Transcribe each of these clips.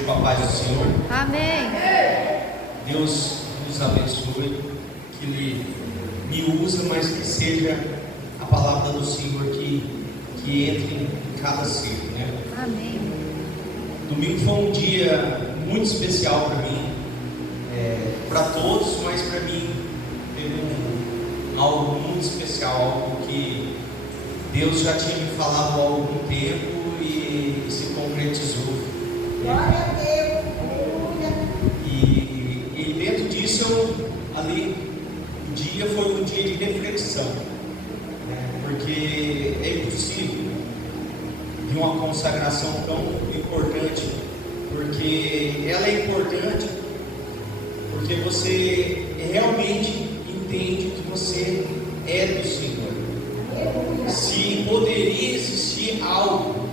igreja com a paz do Senhor. Amém. Deus nos abençoe, que Ele me usa, mas que seja a palavra do Senhor que entre em cada ser, né? Amém. Domingo foi um dia muito especial para mim, para todos, mas para mim teve algo muito especial, algo que Deus já tinha me falado há algum tempo e se concretizou. Glória a Deus. E dentro disso, o dia foi um dia de reflexão, né? Porque é impossível de uma consagração tão importante, porque ela é importante, porque você realmente entende que você é do Senhor. Se poderia existir algo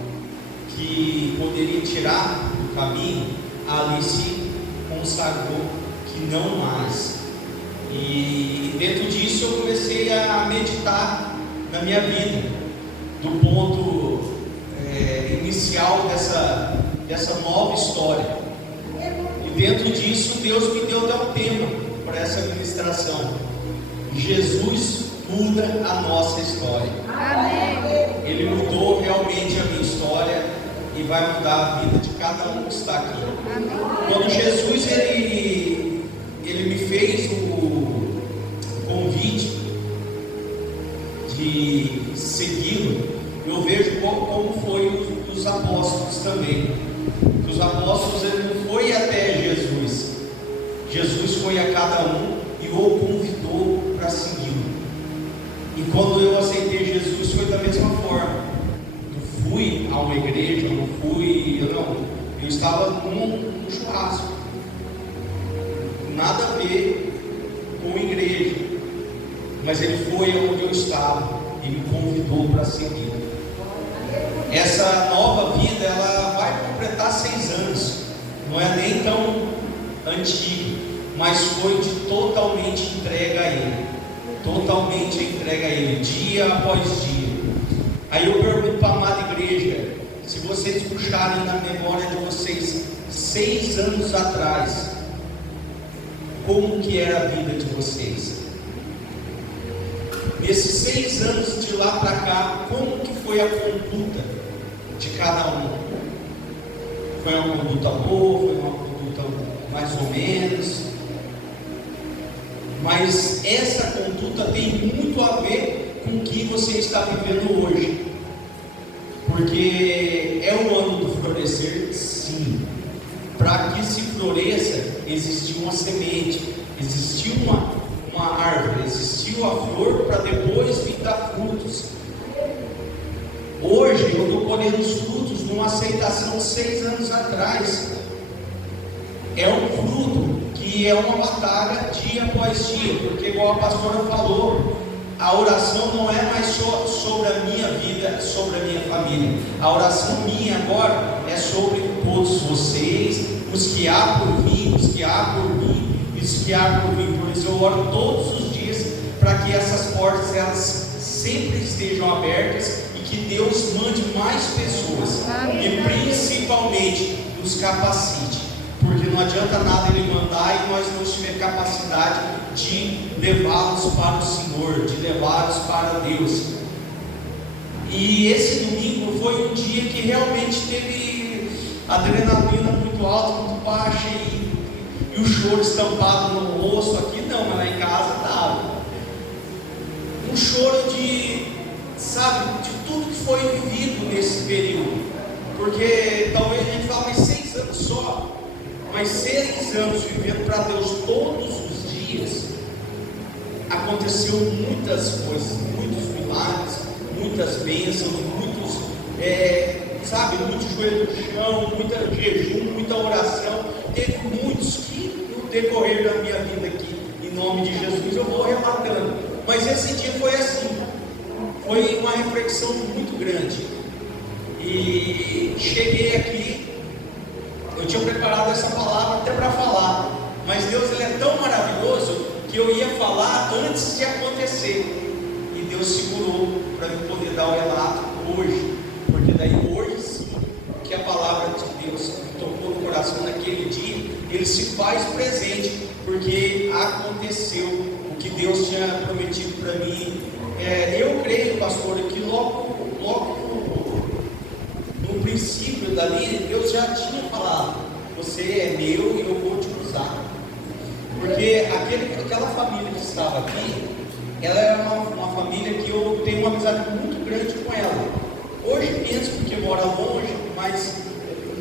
que poderia tirar do caminho, ali se consagrou que não mais. E dentro disso eu comecei a meditar na minha vida, do ponto inicial dessa nova história. E dentro disso Deus me deu até um tema para essa ministração: Jesus muda a nossa história. Amém. Ele mudou realmente a minha história e vai mudar a vida de cada um que está aqui. Amém. Quando Jesus ele me fez o convite de segui-lo, eu vejo como foi os apóstolos também. Os apóstolos ele não foi até Jesus. Jesus foi a cada um e o convidou para segui-lo. E quando eu aceitei Jesus foi da mesma forma. Eu fui a uma igreja, eu estava num churrasco, nada a ver com igreja, mas ele foi onde eu estava e me convidou para seguir. Essa nova vida ela vai completar 6 anos, não é nem tão antiga, mas foi de totalmente entrega a Ele, totalmente entrega a Ele, dia após dia. Aí eu pergunto para a amada igreja, se vocês puxarem na memória de vocês 6 anos atrás, como que era a vida de vocês? Nesses 6 anos de lá para cá, como que foi a conduta de cada um? Foi uma conduta boa, foi uma conduta mais ou menos? Mas essa conduta tem muito a ver com o que você está vivendo hoje, porque é o ano do florescer, sim. Para que se floresça, existiu uma semente, existiu uma árvore, existiu a flor para depois vir dar frutos. Hoje eu estou colhendo os frutos numa aceitação 6 anos atrás. É um fruto que é uma batalha dia após dia, porque igual a pastora falou, a oração não é mais só sobre a minha vida, sobre a minha família. A oração minha agora é sobre todos vocês, os que há por vir, os que há por mim, os que há por vir. Por isso eu oro todos os dias para que essas portas elas sempre estejam abertas e que Deus mande mais pessoas. E principalmente nos capacite, porque não adianta nada Ele mandar e nós não tivermos capacidade de levá-los para o Senhor, de levá-los para Deus. E esse domingo foi um dia que realmente teve adrenalina muito alta, muito baixa e o choro estampado no rosto. Aqui não, mas lá em casa estava um choro de tudo que foi vivido nesse período, porque talvez a gente fale, mas 6 anos só, mas 6 anos vivendo para Deus todos os dias, aconteceu muitas coisas, muitos milagres, muitas bênçãos, muito joelho no chão, muito jejum, muita oração. Teve muitos que no decorrer da minha vida aqui, em nome de Jesus, eu vou relatando. Mas esse dia foi assim, foi uma reflexão muito grande. E cheguei aqui, eu tinha preparado essa palavra até para falar, mas Deus ele é tão maravilhoso que eu ia falar antes de acontecer. E Deus segurou para eu poder dar o relato hoje, porque daí hoje sim que a palavra de Deus tocou no coração se faz presente, porque aconteceu o que Deus tinha prometido para mim. Eu creio, pastor, que logo no princípio dali, Deus já tinha falado: você é meu e eu vou te usar. Porque aquela família que estava aqui, ela é uma família que eu tenho uma amizade muito grande com ela. Hoje mesmo, porque mora longe, mas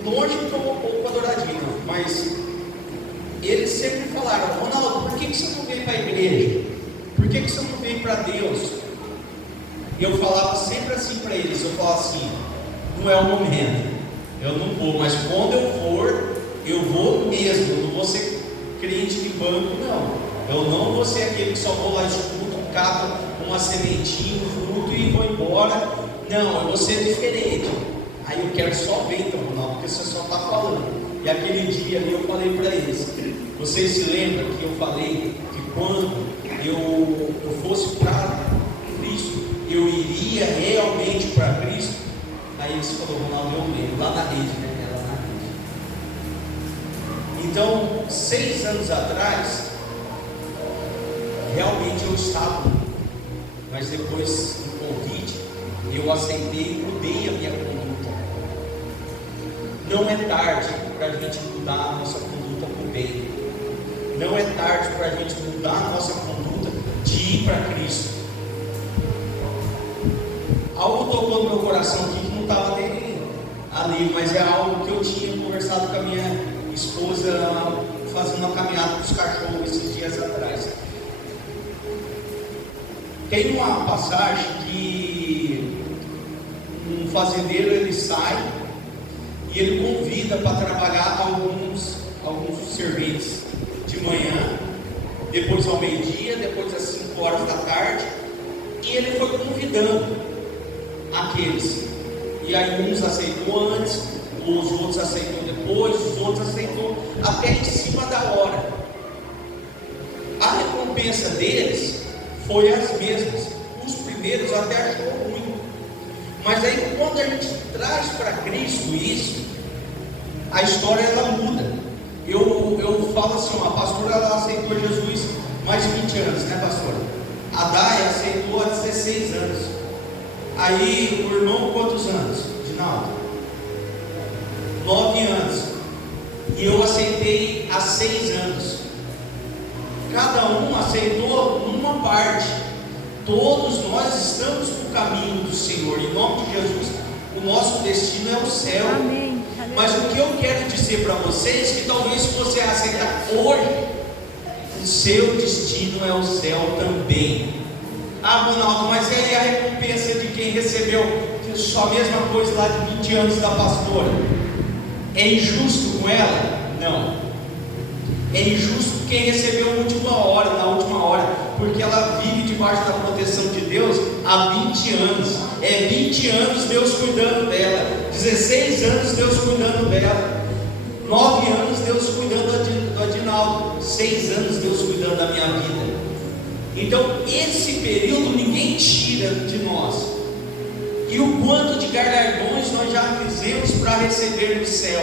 longe estou um pouco adoradinho, mas eles sempre falaram: Ronaldo, por que você não vem para a igreja? Por que você não vem para Deus? E eu falava sempre assim para eles, eu falava assim: não é o momento, eu não vou, mas quando eu for, eu vou mesmo, eu não vou ser crente de banco, não. Eu não vou ser aquele que só vou lá, escuto, cato uma sementinha, um fruto e vou embora. Não, eu vou ser diferente. Aí eu quero só ver então, Ronaldo, porque você só está falando. E aquele dia ali eu falei para eles: vocês se lembram que eu falei que quando eu fosse para Cristo, eu iria realmente para Cristo? Aí eles falaram: Ronaldo, eu lembro, lá na rede, né? Lá na rede. Então, 6 anos atrás, realmente eu estava, mas depois do convite, eu aceitei e mudei a minha conduta. Não é tarde para a gente mudar a nossa conduta para o bem. Não é tarde para a gente mudar a nossa conduta de ir para Cristo. Algo tocou no meu coração aqui que não estava nem ali, mas é algo que eu tinha conversado com a minha esposa, fazendo uma caminhada com os cachorros esses dias atrás. Tem uma passagem que um fazendeiro ele sai e ele convida para trabalhar alguns serventes de manhã, depois ao meio-dia, depois às 5 horas da tarde, e ele foi convidando aqueles, e aí uns aceitou antes, os outros aceitou depois, os outros aceitou até em cima da hora. A recompensa deles foi as mesmas. Os primeiros até achou ruim, mas aí quando a gente traz para Cristo isso, a história ela muda. Eu falo assim: a pastora ela aceitou Jesus mais de 20 anos, né, pastora? A Daya aceitou há 16 anos. Aí o irmão, quantos anos? Dinaldo? 9 anos. E eu aceitei há 6 anos. Cada um aceitou uma parte. Todos nós estamos no caminho do Senhor. Em nome de Jesus, o nosso destino é o céu. Amém. Mas o que eu quero dizer para vocês é que talvez se você aceitar hoje, o seu destino é o céu também. Ah, Ronaldo, mas aí a recompensa de quem recebeu só a mesma coisa lá de 20 anos da pastora, é injusto com ela? Não. É injusto quem recebeu na última hora, porque ela vive debaixo da proteção de Deus há 20 anos. É 20 anos Deus cuidando dela, 16 anos Deus cuidando dela, 9 anos Deus cuidando do Adinaldo, 6 anos Deus cuidando da minha vida. Então esse período ninguém tira de nós. E o quanto de galardões nós já fizemos para receber no céu.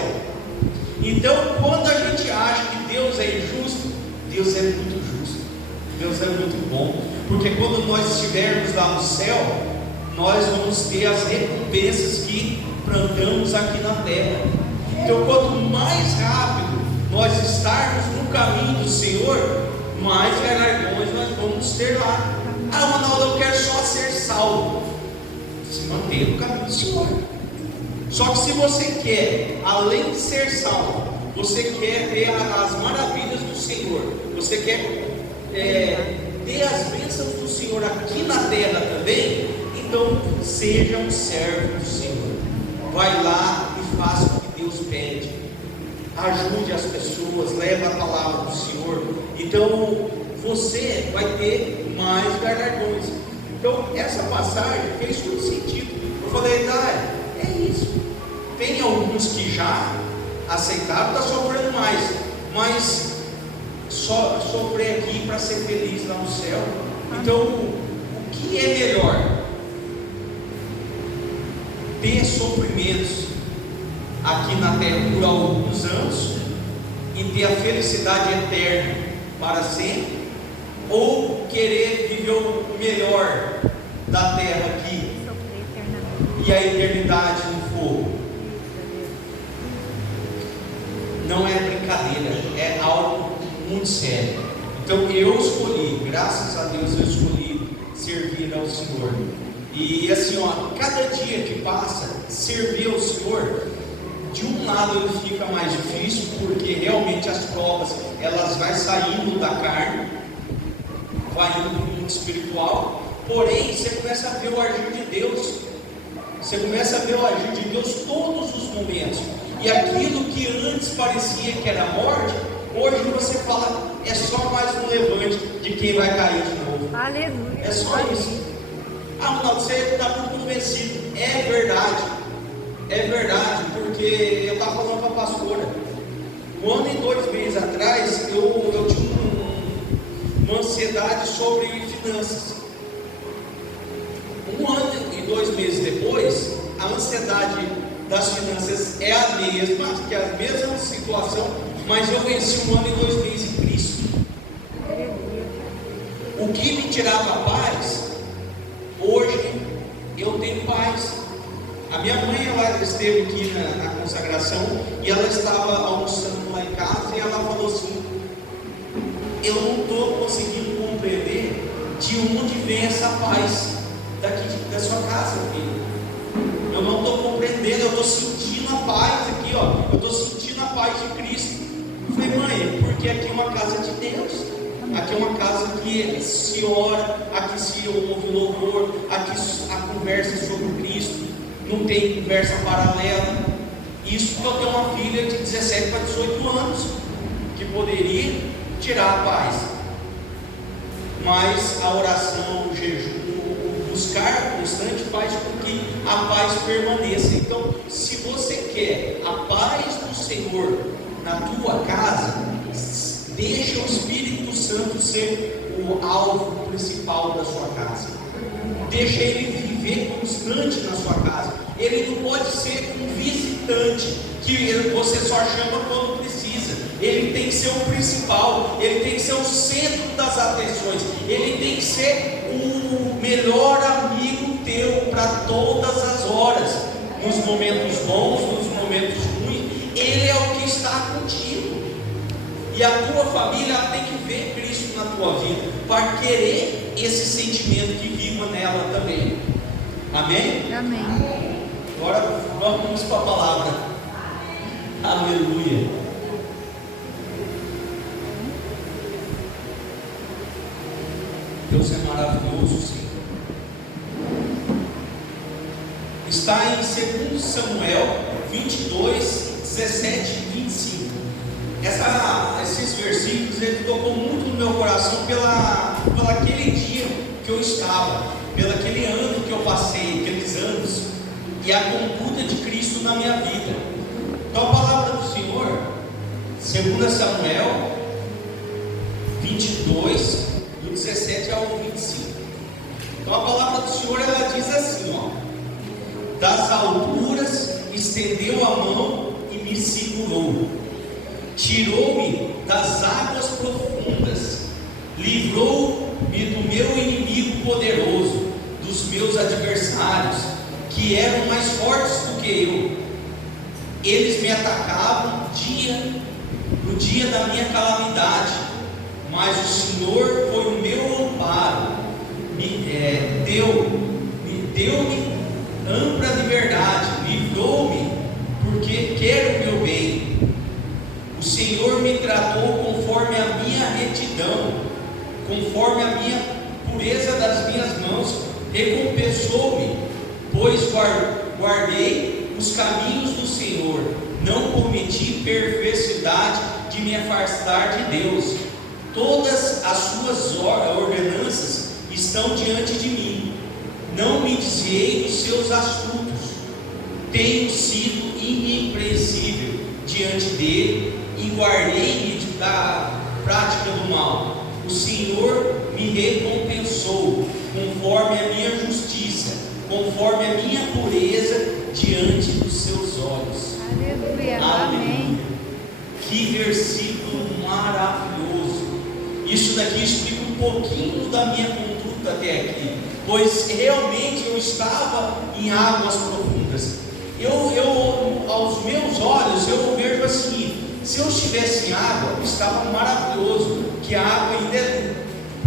Então quando a gente acha que Deus é injusto, Deus é muito justo, Deus é muito bom, porque quando nós estivermos lá no céu, nós vamos ter as recompensas que plantamos aqui na terra. Então quanto mais rápido nós estarmos no caminho do Senhor, mais galardões nós vamos ter lá. Ah, Ronaldo, eu quero só ser salvo. Se mantenha no caminho do Senhor. Só que se você quer, além de ser salvo, você quer ter as maravilhas do Senhor, você quer ter as bênçãos do Senhor aqui na terra também, então seja um servo do Senhor. Vai lá e faça o que Deus pede. Ajude as pessoas, leve a palavra do Senhor. Então você vai ter mais galardões. Então essa passagem fez todo sentido. Eu falei: é isso. Tem alguns que já aceitaram, está sofrendo mais, mas só sofrer aqui para ser feliz lá no céu. Então o que é melhor? Ter sofrimentos aqui na terra por alguns anos, e ter a felicidade eterna para sempre, ou querer viver o melhor da terra aqui Sofrer eternamente. e a eternidade no fogo? Não é brincadeira, é algo muito sério. Então eu escolhi, graças a Deus eu escolhi servir ao Senhor. E assim, cada dia que passa, servir ao Senhor, de um lado ele fica mais difícil, porque realmente as provas, elas vai saindo da carne, vai indo para o mundo espiritual, porém você começa a ver o agir de Deus, você começa a ver o agir de Deus todos os momentos, e aquilo que antes parecia que era morte, hoje você fala, é só mais um levante de quem vai cair de novo. Aleluia. É só isso. Ronaldo, você está muito convencido. É verdade, porque eu estava falando com a pastora. 1 ano e 2 meses atrás, eu tinha uma ansiedade sobre finanças. 1 ano e 2 meses depois, a ansiedade das finanças é a mesma, que é a mesma situação, mas eu venci 1 ano e 2 meses em Cristo. O que me tirava a paz, hoje eu tenho paz. A minha mãe, ela esteve aqui na consagração e ela estava almoçando lá em casa e ela falou assim: eu não estou conseguindo compreender de onde vem essa paz daqui da sua casa, filho. Eu não estou compreendendo, eu estou sentindo a paz aqui, eu estou sentindo a paz de Cristo. Eu falei, mãe, porque aqui é uma casa de Deus. Aqui é uma casa que se ora, aqui se ouve louvor, aqui a conversa sobre Cristo, não tem conversa paralela. Isso porque eu tenho uma filha de 17 para 18 anos, que poderia tirar a paz. Mas a oração, o jejum, o buscar constante faz com que a paz permaneça. Então, se você quer a paz do Senhor na tua casa, deixa o Espírito Santo ser o alvo principal da sua casa. Deixa ele viver constante na sua casa. Ele não pode ser um visitante que você só chama quando precisa. Ele tem que ser o principal. Ele tem que ser o centro das atenções. Ele tem que ser o melhor amigo teu para todas as horas. Nos momentos bons, nos momentos ruins. Ele é o que está contigo. E a tua família tem que ver Cristo na tua vida, para querer esse sentimento que viva nela também. Amém? Amém. Agora vamos para a palavra. Aleluia. Deus é maravilhoso, Senhor. Está em 2 Samuel 22, 17 e 25. Esses versículos, ele tocou muito no meu coração pelo aquele dia que eu estava, pelo aquele ano que eu passei, aqueles anos, e a conduta de Cristo na minha vida. Então a palavra do Senhor, 2 Samuel 22, do 17 ao 25. Então a palavra do Senhor, ela diz assim, das alturas estendeu a mão e me segurou, tirou-me das águas profundas, livrou-me do meu inimigo poderoso, dos meus adversários, que eram mais fortes do que eu. Eles me atacavam no dia da minha calamidade, mas o Senhor foi o meu amparo, deu-me ampla liberdade, livrou-me, porque quer o meu bem. O Senhor me tratou conforme a minha retidão, conforme a minha pureza das minhas mãos, recompensou-me, pois guardei os caminhos do Senhor, não cometi perversidade de me afastar de Deus. Todas as suas ordenanças estão diante de mim, não me desviei dos seus astutos. Tenho sido irrepreensível diante dele e guardei-me da prática do mal. O Senhor me recompensou conforme a minha justiça, conforme a minha pureza diante dos seus olhos. Aleluia. Aleluia. Amém. Que versículo maravilhoso! Isso daqui explica um pouquinho da minha conduta até aqui, pois realmente eu estava em águas profundas. Aos meus olhos, eu vejo assim: se eu estivesse em água, estava maravilhoso, que a água ainda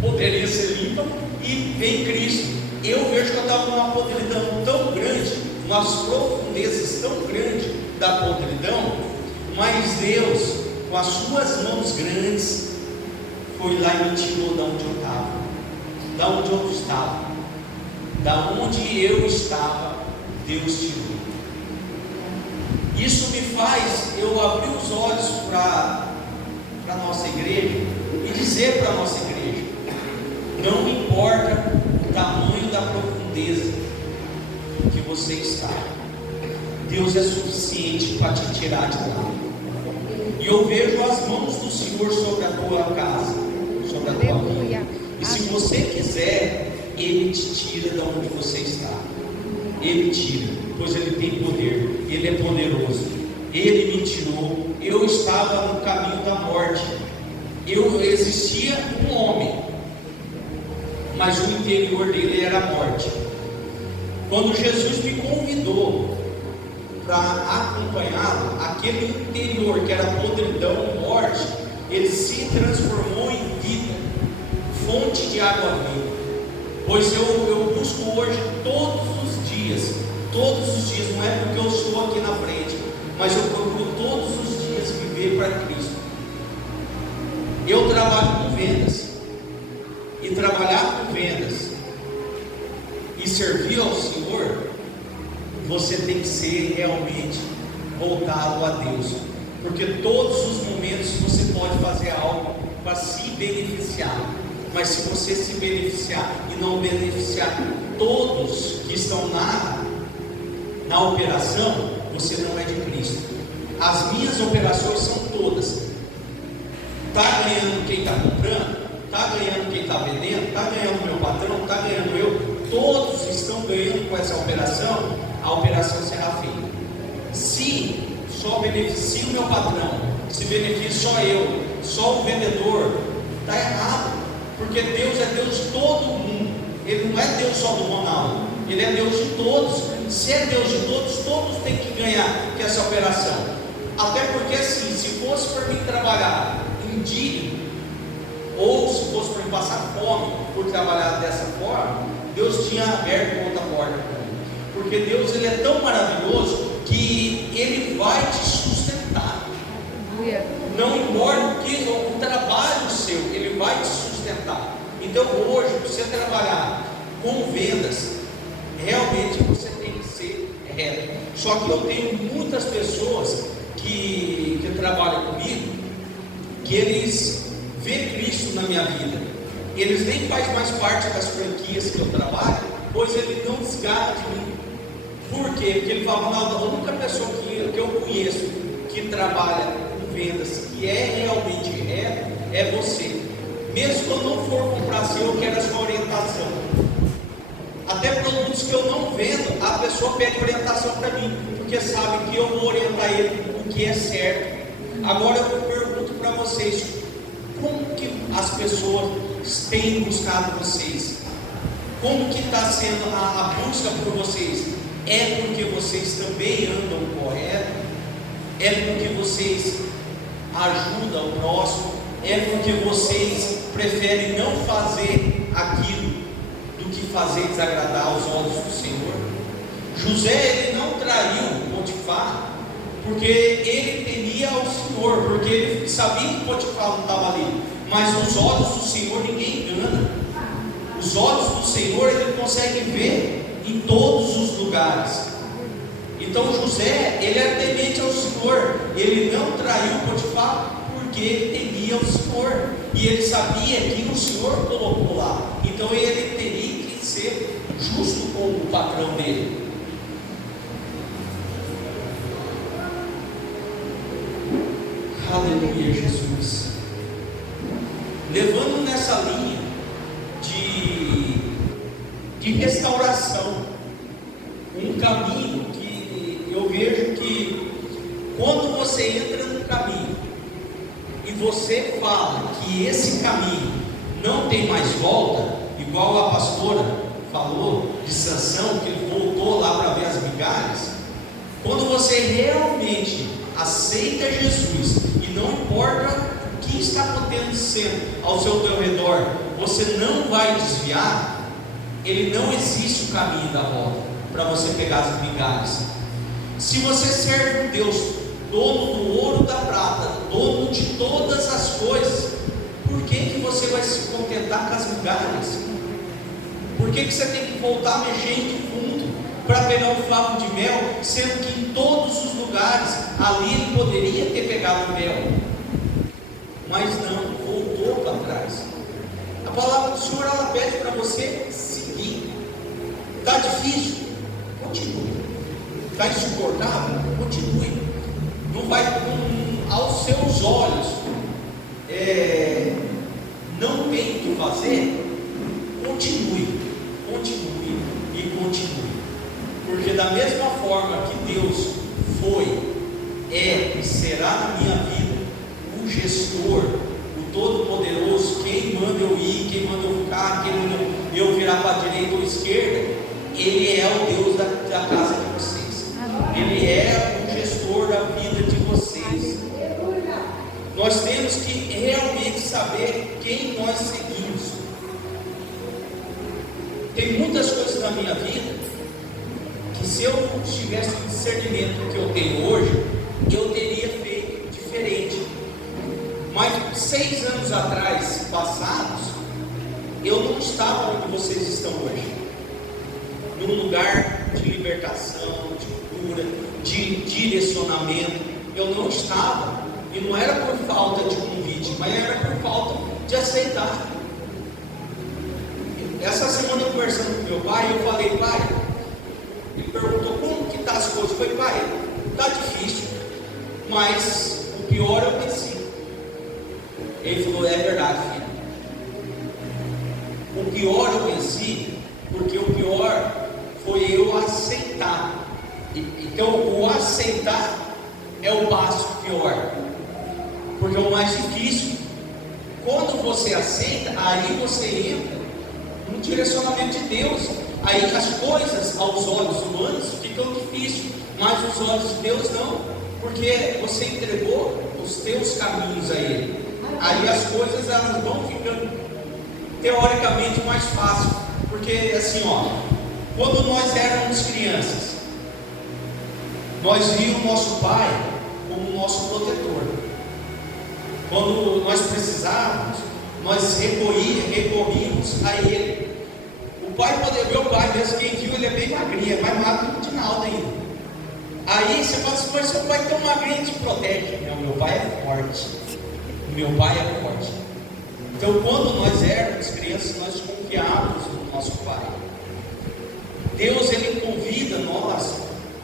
poderia ser limpa e em Cristo. Eu vejo que eu estava numa podridão tão grande, umas profundezas tão grandes da podridão, mas Deus, com as suas mãos grandes, foi lá e me tirou da onde eu estava, da onde eu estava, Deus tirou. Isso me faz eu abrir os olhos para a nossa igreja e dizer para a nossa igreja: não importa o tamanho da profundeza que você está, Deus é suficiente para te tirar de lá. E eu vejo as mãos do Senhor sobre a tua casa, sobre a tua vida. E se você quiser, Ele te tira de onde você está. Ele tira, pois Ele tem poder, Ele é poderoso. Ele me tirou. Eu estava no caminho da morte. Eu existia um homem, mas o interior dele era a morte. Quando Jesus me convidou para acompanhá-lo, aquele interior que era podridão, morte, ele se transformou em vida, fonte de água viva. Pois eu busco hoje todos os dias, não é porque eu estou aqui na frente, mas eu procuro todos os dias viver para Cristo. Eu trabalho com vendas, e trabalhar com vendas e servir ao Senhor, você tem que ser realmente voltado a Deus, porque todos os momentos você pode fazer algo para se beneficiar, mas se você se beneficiar e não beneficiar todos que estão na operação, você não é de Cristo. As minhas operações são todas: está ganhando quem está comprando, está ganhando quem está vendendo, está ganhando meu patrão, está ganhando eu, todos estão ganhando com essa operação. A operação será feita. Se só beneficia o meu patrão, se beneficia só eu, só o vendedor, está errado, porque Deus é Deus de todo mundo. Ele não é Deus só do Ronaldo, Ele é Deus de todos. Se é Deus de todos, todos têm que ganhar com essa operação. Até porque assim, se fosse para mim trabalhar indigno, ou se fosse para mim passar fome por trabalhar dessa forma, Deus tinha aberto outra porta. Porque Deus, Ele é tão maravilhoso que Ele vai te sustentar. Não importa o trabalho seu, Ele vai te sustentar. Então hoje, você trabalhar com vendas, realmente você tem que ser reto. Só que eu tenho muitas pessoas que trabalham comigo, que eles vêem Cristo na minha vida. Eles nem fazem mais parte das franquias que eu trabalho, pois ele não desgarra de mim. Por quê? Porque ele fala: Ronaldo, a única pessoa que eu conheço que trabalha com vendas, que é realmente reto, é você. Mesmo que eu não for comprar seu, eu quero a sua orientação. Até produtos que eu não vendo, a pessoa pede orientação para mim, porque sabe que eu vou orientar ele o que é certo. Agora eu pergunto para vocês: como que as pessoas têm buscado vocês? Como que está sendo a busca por vocês? É porque vocês também andam correto? É porque vocês ajudam o próximo? É porque vocês preferem não fazer aquilo do que fazer desagradar aos olhos do Senhor? José, ele não traiu Potifar porque ele temia ao Senhor, porque ele sabia que Potifar não estava ali. Mas os olhos do Senhor ninguém engana. Os olhos do Senhor ele consegue ver em todos os lugares. Então José, ele era temente ao Senhor. Ele não traiu Potifar porque ele temia o Senhor, e ele sabia que o Senhor colocou lá. Então ele teria que ser justo com o patrão dele. Aleluia, Jesus. Levando nessa linha de restauração, um caminho que eu vejo que quando você entra no caminho, você fala que esse caminho não tem mais volta, igual a pastora falou de Sansão, que ele voltou lá para ver as migalhas. Quando você realmente aceita Jesus, e não importa o que está acontecendo ao seu teu redor, você não vai desviar. Ele não existe o caminho da volta para você pegar as migalhas. Se você serve um Deus dono do ouro e da prata, dono de todas as coisas, por que você vai se contentar com as migalhas? Por que você tem que voltar mexendo fundo para pegar um favo de mel, sendo que em todos os lugares ali ele poderia ter pegado mel, mas não, voltou para trás. A palavra do Senhor, ela pede para você seguir. Está difícil? Continue. Está insuportável? Continue. Não vai aos seus olhos não tem o que fazer. Continue e continue, porque da mesma forma que Deus foi, é e será na minha vida o gestor, o todo-poderoso, quem manda eu ir, quem manda eu ficar, quem manda eu virar para a direita ou esquerda, Ele é o Deus da casa de vocês. Ele é o gestor da vida de vocês. Nós temos que realmente saber quem nós seguimos. Tem muitas coisas na minha vida que, se eu tivesse o discernimento que eu tenho hoje, eu teria feito diferente. Mas 6 anos atrás, passados, eu não estava onde vocês estão hoje, num lugar de libertação, de cura, de direcionamento. Eu não estava, e não era por falta de convite, mas era por falta de aceitar. Essa semana, eu conversando com meu pai, eu falei: pai, ele perguntou como que está as coisas. Eu falei: pai, está difícil, mas o pior eu venci. Ele falou: é verdade, filho, o pior eu venci, porque o pior foi eu aceitar. Então o aceitar é o passo pior, porque é o mais difícil. Quando você aceita, aí você entra no direcionamento de Deus. Aí as coisas aos olhos humanos ficam difíceis, mas os olhos de Deus não, porque você entregou os teus caminhos a Ele. Aí as coisas, elas vão ficando teoricamente mais fácil, porque assim, quando nós éramos crianças, nós víamos o nosso pai como nosso protetor. Quando nós precisávamos, nós recorríamos a Ele. Meu pai mesmo, quem viu, ele é bem magrinho, é mais magro que o Dinaldo ainda. Aí você fala assim: mas seu pai tão magrinho, te protege. Não, meu pai é forte. Meu pai é forte. Então, quando nós éramos crianças, nós confiávamos no nosso pai. Deus, Ele convida nós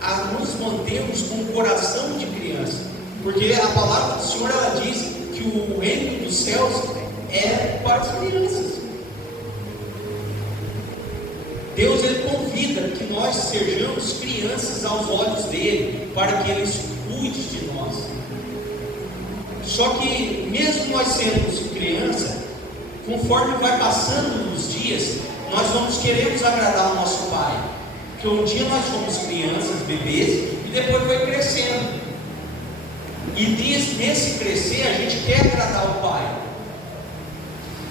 a nos mantermos com o coração de criança, porque a palavra do Senhor, ela diz que o reino dos céus é para as crianças. Deus, Ele convida que nós sejamos crianças aos olhos dEle, para que Ele cuide de nós. Só que mesmo nós sendo criança, conforme vai passando os dias, nós vamos queremos agradar o nosso pai, porque um dia nós fomos crianças, bebês, e depois foi crescendo, e nesse crescer a gente quer agradar o pai.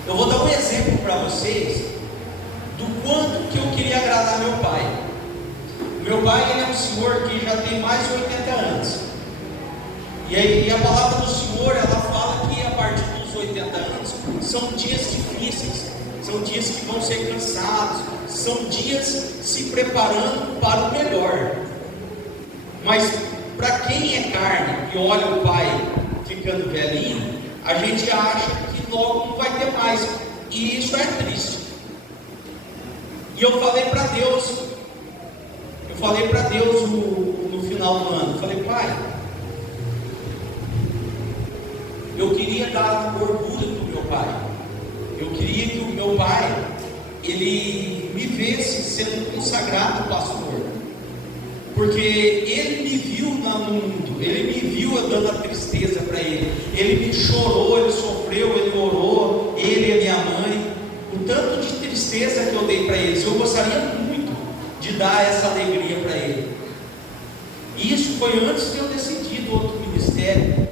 Eu vou dar um exemplo para vocês do quanto que eu queria agradar meu pai. Meu pai, ele é um senhor que já tem mais de 80 anos, e a palavra do Senhor, ela fala que a partir dos 80 anos são dias difíceis, são dias que vão ser cansados, são dias se preparando para o melhor. Mas para quem é carne e olha o pai ficando velhinho, a gente acha que logo não vai ter mais, e isso é triste. E eu falei para Deus, no final do ano, falei: pai, eu queria dar orgulho para o meu pai. Eu queria que o meu pai, ele me visse sendo consagrado pastor, porque ele me viu no mundo, Ele me viu eu dando a tristeza para ele. Ele me chorou, ele sofreu, ele orou, ele e a minha mãe. O tanto de tristeza que eu dei para eles, eu gostaria muito de dar essa alegria para ele. Isso foi antes de eu decidir do outro ministério.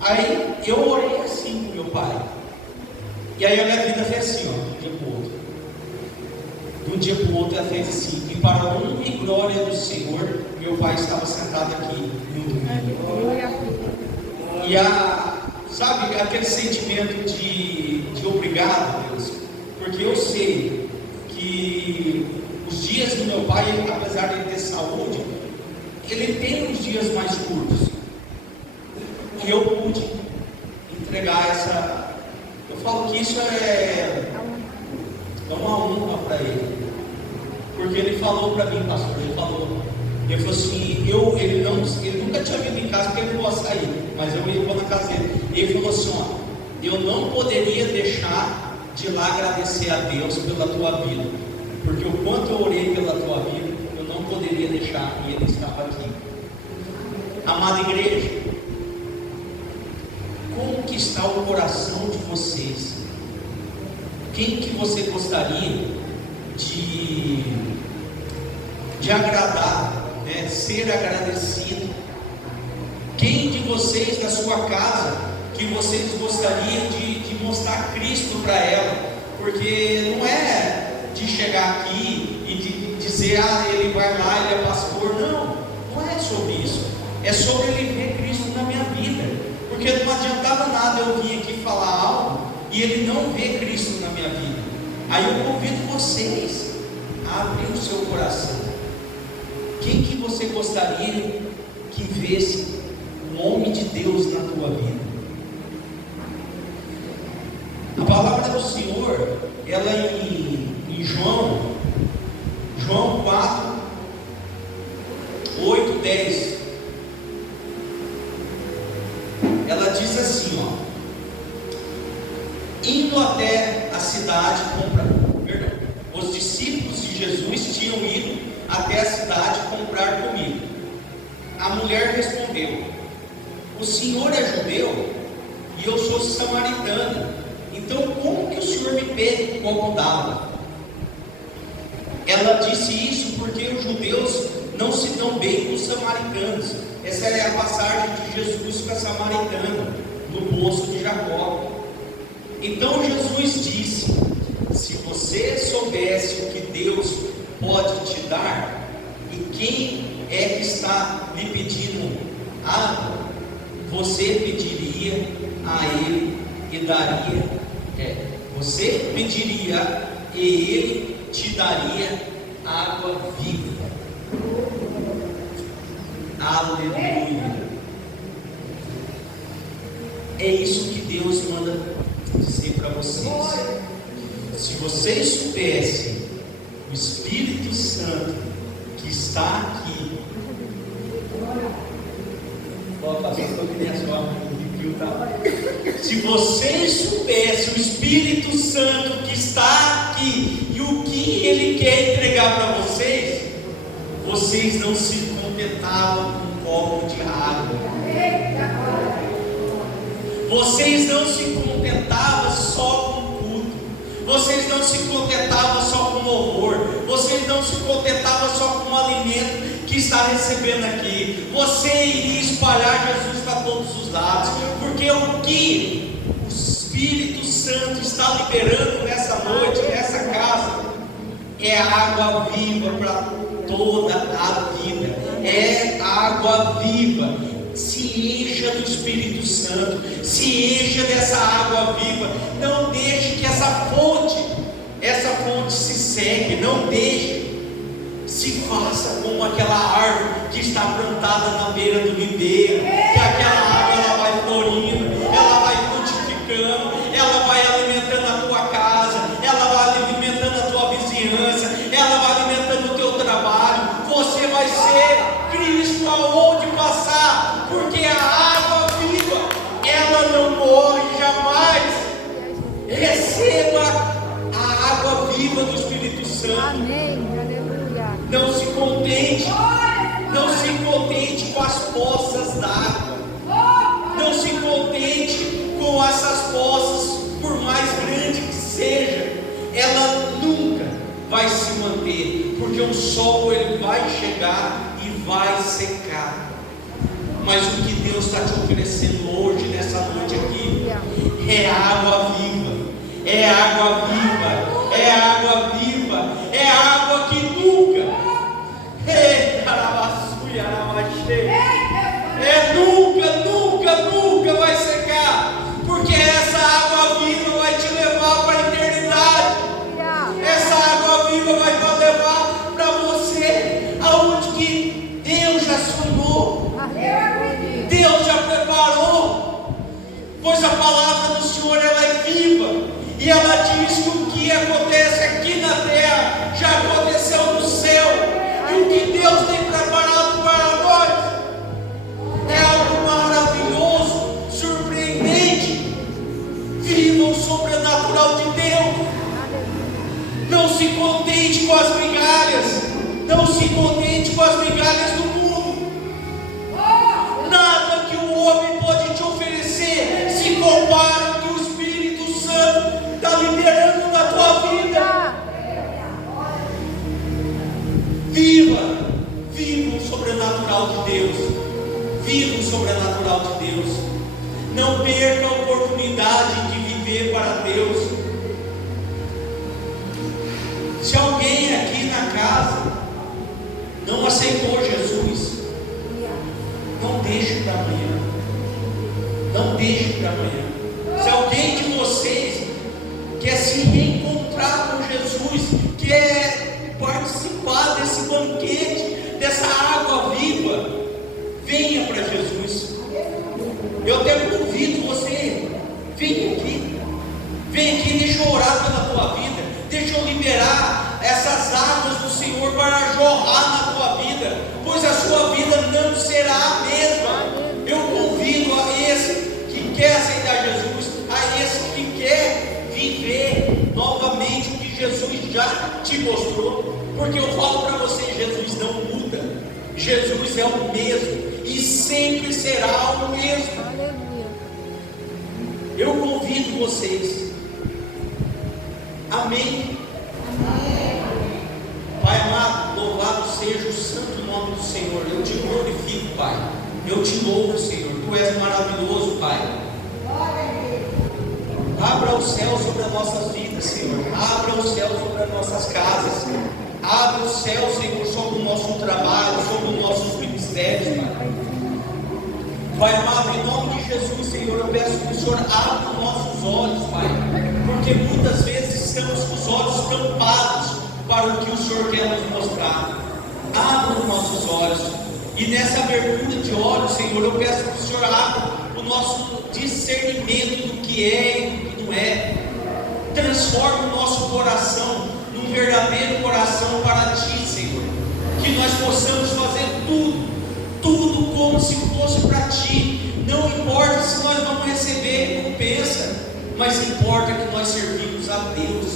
Aí eu orei assim com meu pai. E aí a minha vida fez assim, ó, de um dia para o outro. De um dia para o outro ela fez assim. E para a honra e glória do Senhor, meu pai estava sentado aqui no domingo. E sabe, aquele sentimento de obrigado, Deus. Porque eu sei que os dias do meu pai, apesar de ele ter saúde, ele tem uns dias mais curtos. E eu pude entregar essa. Eu falo que isso é uma honra para ele. Porque ele falou para mim, pastor, ele falou assim, ele nunca tinha vindo em casa porque ele não gosta de sair, mas eu ia na casa dele. Ele falou assim, ó, eu não poderia deixar de lá agradecer a Deus pela tua vida, porque o quanto eu orei pela tua vida, eu não poderia deixar, e ele estava aqui. Amada igreja, como que está o coração de vocês? Quem que você gostaria de agradar, né? Ser agradecido? Quem de vocês da sua casa que vocês gostariam de mostrar Cristo para ela? Porque não é de chegar aqui e de dizer, ele vai lá, ele é pastor. Não é sobre isso. É sobre ele ver Cristo na minha vida. Porque não adiantava nada eu vir aqui falar algo e ele não ver Cristo na minha vida. Aí eu convido vocês a abrir o seu coração. Quem que você gostaria que visse o homem de Deus na tua vida? A palavra do Senhor, ela em João 4, 8, 10, ela diz assim, ó: indo até a cidade os discípulos de Jesus tinham ido até a cidade comprar comida. A mulher respondeu: o senhor é judeu e eu sou samaritana, então como que o senhor me pede copo d'água? Ela disse isso porque os judeus não se dão bem com os samaritanos. Essa é a passagem de Jesus com a samaritana no poço de Jacó. Então Jesus disse: se você soubesse o que Deus pode te dar, e quem é que está lhe pedindo água, você pediria a ele e daria, você pediria e ele te daria água viva. Aleluia. É isso que Deus manda dizer para vocês. Se vocês soubessem o Espírito Santo que está aqui, se vocês soubessem o Espírito Santo que está aqui e o que Ele quer entregar para vocês, vocês não se contentavam com um copo de água. Vocês não se contentavam só com culto. Vocês não se contentavam só com louvor. Vocês não se contentavam só com o alimento que está recebendo aqui. Você iria espalhar Jesus para todos os lados. Porque o que o Espírito Santo está liberando nessa noite, nessa casa, é água viva para toda a vida. É água viva. Se encha do Espírito Santo, se encha dessa água viva. Não deixe que essa fonte se seque. Não deixe. Se faça como aquela árvore que está plantada na beira do ribeiro, que aquela água ela vai florindo, ela vai frutificando, ela vai alimentando a tua casa, ela vai alimentando a tua vizinhança, ela vai alimentando o teu trabalho. Você vai ser Cristo aonde passar, porque a água viva, ela não morre jamais. Receba a água viva do Espírito Santo. Amém. Aleluia. Não se contente com as poças chegar e vai secar. Mas o que Deus está te oferecendo hoje, nessa noite aqui, é água viva, é água viva, é água viva, é água que nunca, nunca vai secar, porque essa água viva vai te levar para a eternidade. Essa água viva vai te levar para você, aonde que Deus já sonhou, Deus já preparou, pois a palavra do Senhor ela é viva, e ela diz que o que acontece aqui na terra já aconteceu no céu, e o que Deus tem preparado para nós é algo maravilhoso, surpreendente. Viva o sobrenatural de Deus. Não se contente com as migalhas, não se contente com as migalhas do mundo. Nada que o homem pode te oferecer se compara ao que o Espírito Santo está liberando na tua vida. Viva o sobrenatural de Deus. Viva o sobrenatural de Deus. Não perca a oportunidade de viver para Deus. Se alguém aqui na casa não aceitou Jesus, não deixe para amanhã. Não deixe para amanhã. Se alguém de vocês quer se reencontrar com Jesus, quer participar desse banquete, dessa água viva, venha para Jesus. Eu até convido você, vem aqui, deixa eu orar pela tua vida, deixa eu liberar essas águas do Senhor para jorrar na tua vida, pois a sua vida não será a mesma. Eu convido a esse que quer aceitar Jesus, a esse que quer viver novamente o que Jesus já te mostrou, porque eu falo para você, Jesus não muda, Jesus é o mesmo e sempre será o mesmo. Eu convido vocês, amém? Pai amado, louvado seja o santo nome do Senhor. Eu te glorifico, Pai, eu te louvo, Senhor, Tu és maravilhoso, Pai. Abra o céu sobre as nossas vidas, Senhor. Abra o céu sobre as nossas casas. Abra o céu, Senhor, sobre o nosso trabalho, sobre os nossos ministérios, Pai. Pai amado, em nome de Jesus, Senhor, eu peço que o Senhor abra os nossos olhos, Pai, porque muitas vezes estamos com os olhos tampados para o que o Senhor quer nos mostrar. Abra os nossos olhos, e nessa abertura de olhos, Senhor, eu peço que o Senhor abra o nosso discernimento do que é e do que não é. Transforme o nosso coração num verdadeiro coração para Ti, Senhor, que nós possamos fazer tudo como se fosse para Ti. Não importa se nós vamos receber recompensa, mas importa que nós servimos a Deus.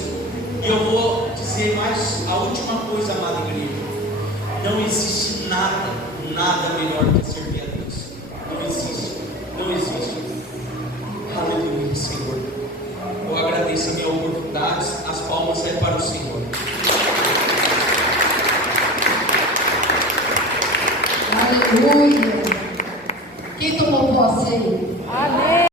E eu vou dizer mais a última coisa, amada igreja: não existe nada melhor do que servir a Deus. Não existe. Aleluia, Senhor. Eu agradeço a minha oportunidade. As palmas é para o Senhor. Aleluia. Quem tomou posse aí? Amém.